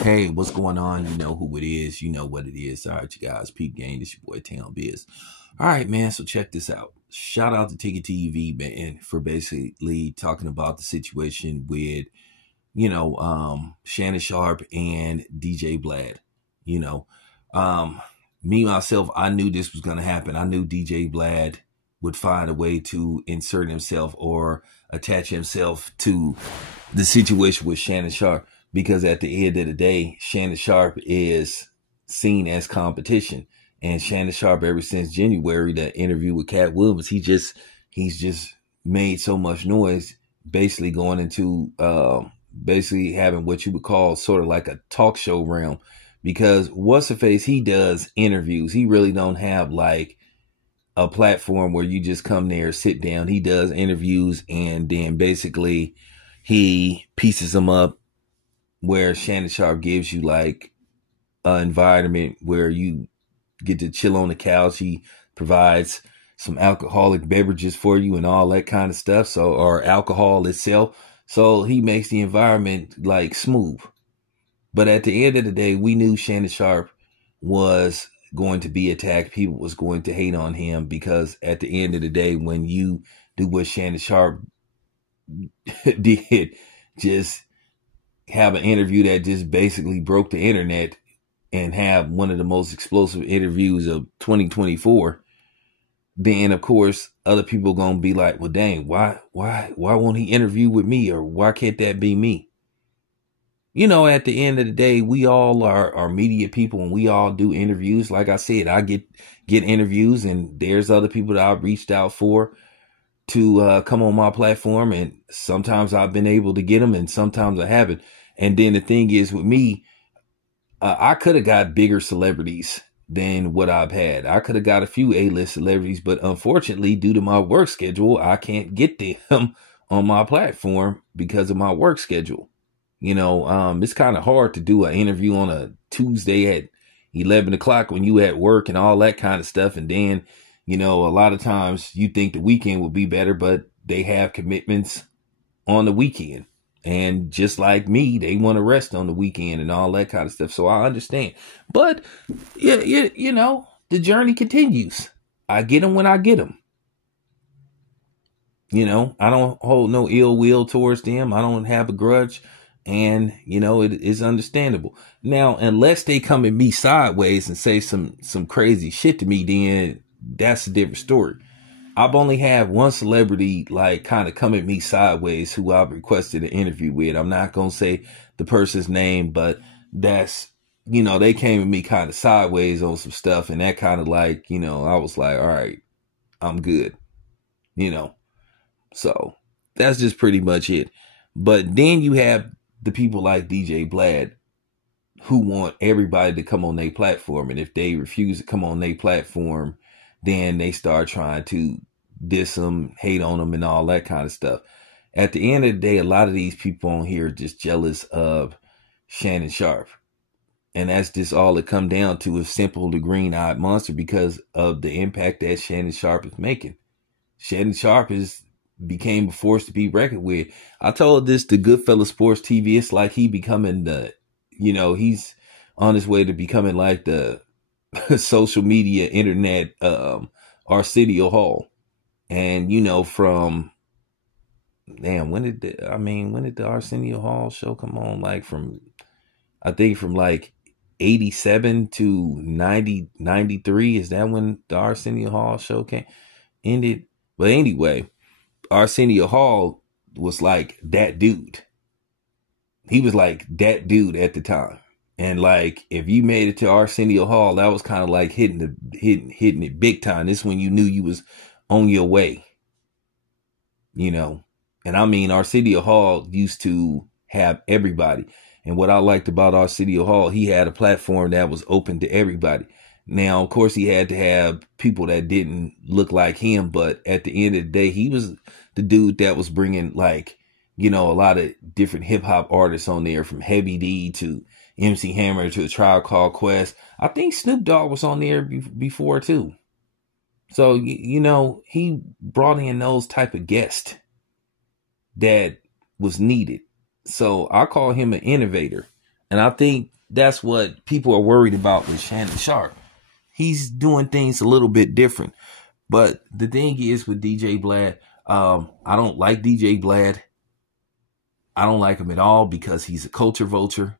Hey, what's going on? You know who it is. You know what it is. All right, you guys. Peep game. This your boy Town Biz. All right, man. So check this out. Shout out to Ticket TV, man, for basically talking about the situation with, Shannon Sharp and DJ Vlad. You know, um, me, myself, I knew this was going to happen. I knew DJ Vlad would find a way to insert himself or attach himself to the situation with Shannon Sharp, because at the end of the day, Shannon Sharp is seen as competition. And Shannon Sharp, ever since January, that interview with Cat Williams, he's just made so much noise, basically going into basically having what you would call sort of like a talk show realm. Because what's the face, he does interviews. He really don't have like a platform where you just come there, sit down. He does interviews, and then basically he pieces them up where Shannon Sharp gives you like an environment where you get to chill on the couch. He provides some alcoholic beverages for you and all that kind of stuff. So, or alcohol itself. So he makes the environment like smooth. But at the end of the day, we knew Shannon Sharp was going to be attacked. People was going to hate on him, because at the end of the day, when you do what Shannon Sharp did, just have an interview that just basically broke the internet and have one of the most explosive interviews of 2024, then of course other people gonna be like, well, dang, why won't he interview with me, or why can't that be me? At the end of the day, we all are media people, and we all do interviews. Like I said, I get interviews, and there's other people that I've reached out for to come on my platform, and sometimes I've been able to get them, and sometimes I haven't. And then the thing is with me, I could have got bigger celebrities than what I've had. I could have got a few A-list celebrities, but unfortunately, due to my work schedule, I can't get them on my platform because of my work schedule. It's kind of hard to do an interview on a Tuesday at 11 o'clock when you at work and all that kind of stuff. And then, a lot of times you think the weekend would be better, but they have commitments on the weekend. And just like me, they want to rest on the weekend and all that kind of stuff. So I understand. But, yeah, the journey continues. I get them when I get them. I don't hold no ill will towards them. I don't have a grudge. And, it is understandable. Now, unless they come at me sideways and say some crazy shit to me, then that's a different story. I've only had one celebrity like kind of come at me sideways who I've requested an interview with. I'm not going to say the person's name, but that's, they came at me kind of sideways on some stuff. And that kind of like, I was like, all right, I'm good, so that's just pretty much it. But then you have the people like DJ Vlad who want everybody to come on their platform. And if they refuse to come on their platform, then they start trying to diss them, hate on them, and all that kind of stuff. At the end of the day, a lot of these people on here are just jealous of Shannon Sharp. And that's just all it come down to, is simple, the green-eyed monster, because of the impact that Shannon Sharp is making. Shannon Sharp became a force to be reckoned with. I told this to Goodfellas Sports TV. It's like he becoming he's on his way to becoming like the social media internet Arsenio Hall. And from when did the Arsenio Hall show come on? Like I think from like 87 to 93. Is that when the Arsenio Hall show ended? But anyway, Arsenio Hall was like that dude. He was like that dude at the time. And like, if you made it to Arsenio Hall, that was kind of like hitting it big time. This is when you knew you was on your way, And I mean, Arsenio Hall used to have everybody. And what I liked about Arsenio Hall, he had a platform that was open to everybody. Now, of course, he had to have people that didn't look like him. But at the end of the day, he was the dude that was bringing like, a lot of different hip hop artists on there, from Heavy D to MC Hammer to a Tribe Called Quest. I think Snoop Dogg was on there before too. So, he brought in those type of guests that was needed. So I call him an innovator. And I think that's what people are worried about with Shannon Sharp. He's doing things a little bit different. But the thing is with DJ Vlad, I don't like DJ Vlad. I don't like him at all because he's a culture vulture.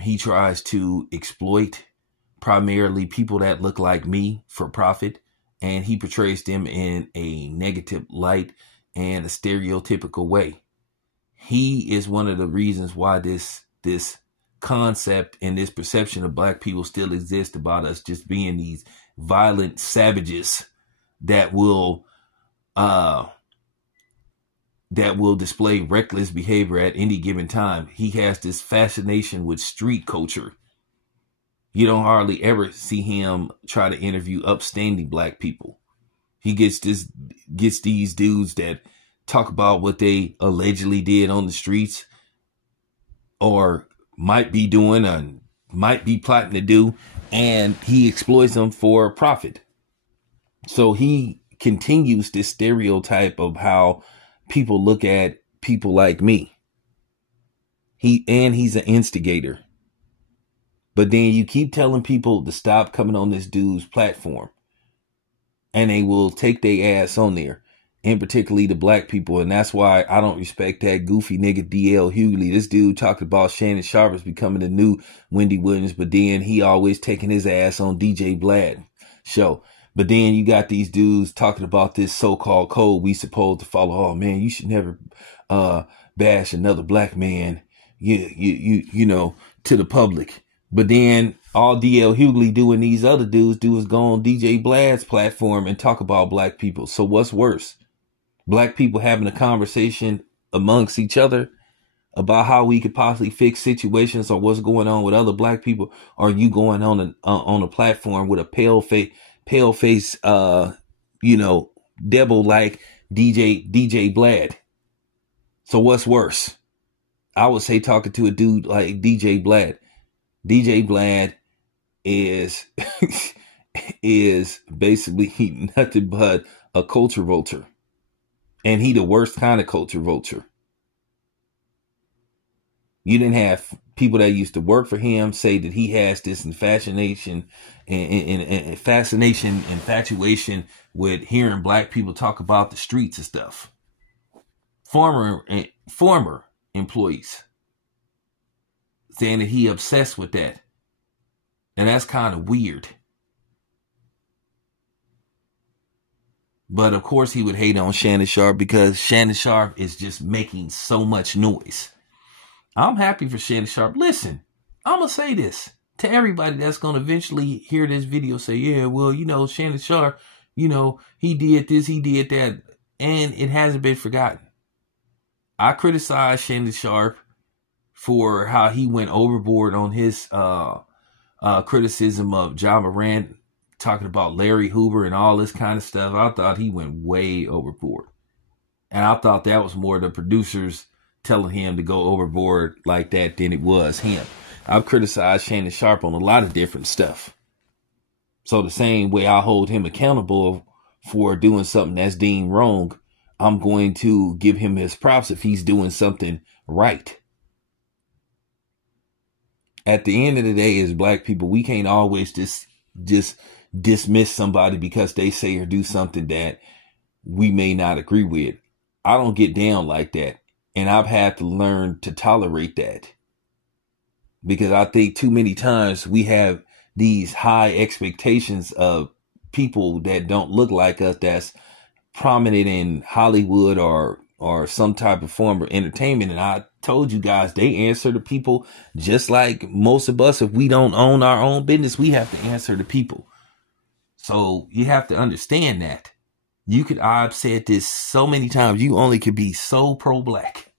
He tries to exploit primarily people that look like me for profit, and he portrays them in a negative light and a stereotypical way. He is one of the reasons why this concept and this perception of black people still exists about us just being these violent savages that will display reckless behavior at any given time. He has this fascination with street culture. You don't hardly ever see him try to interview upstanding black people. He gets these dudes that talk about what they allegedly did on the streets or might be doing and might be plotting to do, and he exploits them for profit. So he continues this stereotype of how people look at people like me. He's an instigator. But then you keep telling people to stop coming on this dude's platform, and they will take their ass on there, and particularly the black people. And that's why I don't respect that goofy nigga DL Hughley. This dude talked about Shannon Sharpe as becoming the new Wendy Williams, but then he always taking his ass on DJ Vlad show. But then you got these dudes talking about this so-called code we supposed to follow. Oh man, you should never bash another black man, you know, to the public. But then all DL Hughley do and these other dudes do is go on DJ Vlad's platform and talk about black people. So what's worse? Black people having a conversation amongst each other about how we could possibly fix situations or what's going on with other black people, or you going on a platform with a pale face, you know, devil like DJ Vlad. So what's worse? I would say talking to a dude like DJ Vlad. DJ Vlad is is basically nothing but a culture vulture. And he the worst kind of culture vulture. You didn't have people that used to work for him say that he has this infatuation with hearing black people talk about the streets and stuff. Former employees saying that he obsessed with that. And that's kind of weird. But of course he would hate on Shannon Sharpe because Shannon Sharpe is just making so much noise. I'm happy for Shannon Sharpe. Listen, I'm going to say this to everybody that's going to eventually hear this video say, yeah, well, you know, Shannon Sharpe, you know, he did this, he did that. And it hasn't been forgotten. I criticized Shannon Sharpe for how he went overboard on his criticism of John Moran, talking about Larry Hoover and all this kind of stuff. I thought he went way overboard. And I thought that was more the producers telling him to go overboard like that than it was him. I've criticized Shannon Sharpe on a lot of different stuff. So the same way I hold him accountable for doing something that's deemed wrong, I'm going to give him his props if he's doing something right. At the end of the day, as black people, we can't always just dismiss somebody because they say or do something that we may not agree with. I don't get down like that. And I've had to learn to tolerate that. Because I think too many times we have these high expectations of people that don't look like us, that's prominent in Hollywood or some type of form of entertainment. And I told you guys, they answer to people just like most of us. If we don't own our own business, we have to answer to people. So you have to understand that. I've said this so many times, you only could be so pro-black.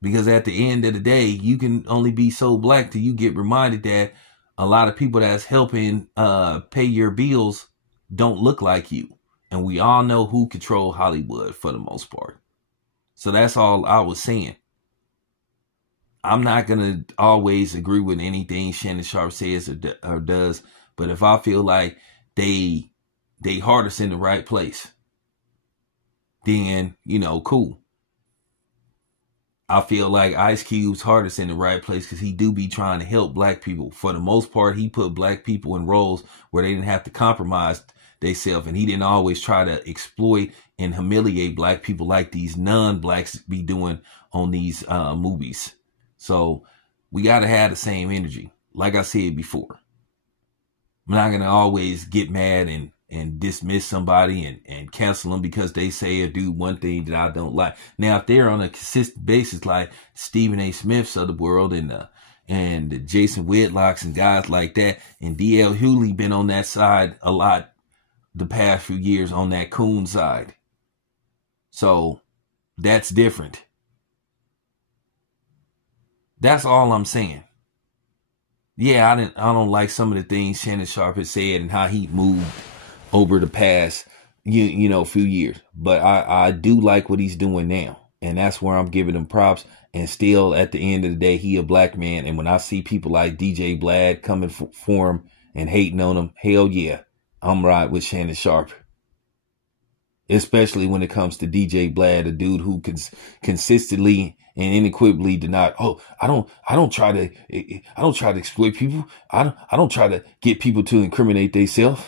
Because at the end of the day, you can only be so black till you get reminded that a lot of people that's helping pay your bills don't look like you. And we all know who control Hollywood for the most part. So that's all I was saying. I'm not going to always agree with anything Shannon Sharpe says or does. But if I feel like they heart is in the right place, then, you know, cool. I feel like Ice Cube's heart is in the right place because he do be trying to help black people. For the most part, he put black people in roles where they didn't have to compromise themselves, and he didn't always try to exploit and humiliate black people like these non-blacks be doing on these movies. So we got to have the same energy. Like I said before, I'm not going to always get mad and dismiss somebody and cancel them because they say or do one thing that I don't like. Now, if they're on a consistent basis like Stephen A. Smiths of the world and the Jason Whitlocks and guys like that, and D.L. Hewley been on that side a lot the past few years on that coon side. So that's different. That's all I'm saying. Yeah, I don't like some of the things Shannon Sharpe has said and how he moved over the past, few years. But I do like what he's doing now. And that's where I'm giving him props. And still, at the end of the day, he a black man. And when I see people like DJ Vlad coming for him and hating on him, hell yeah, I'm right with Shannon Sharpe. Especially when it comes to DJ Vlad, a dude who consistently and unequivocally denied, I don't try to exploit people. I don't try to get people to incriminate themselves.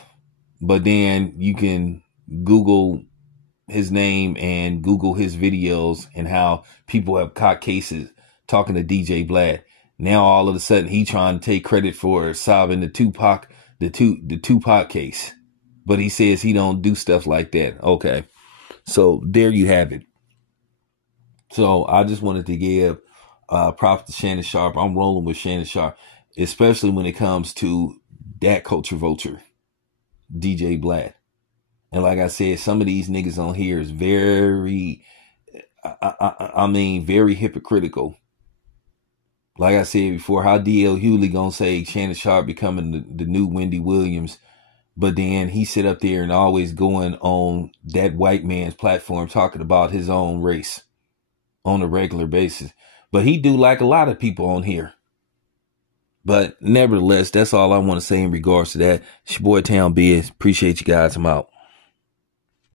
But then you can Google his name and Google his videos and how people have caught cases talking to DJ Vlad. Now all of a sudden he trying to take credit for solving the Tupac case. But he says he don't do stuff like that. Okay. So there you have it. So I just wanted to give props to Shannon Sharpe. I'm rolling with Shannon Sharpe, especially when it comes to that culture vulture, DJ Vlad. And like I said, some of these niggas on here is very, very hypocritical. Like I said before, how D.L. Hewley gonna say Shannon Sharpe becoming the new Wendy Williams, but then he sit up there and always going on that white man's platform talking about his own race on a regular basis. But he do like a lot of people on here. But nevertheless, that's all I want to say in regards to that. It's your boy Town Biz. Appreciate you guys. I'm out.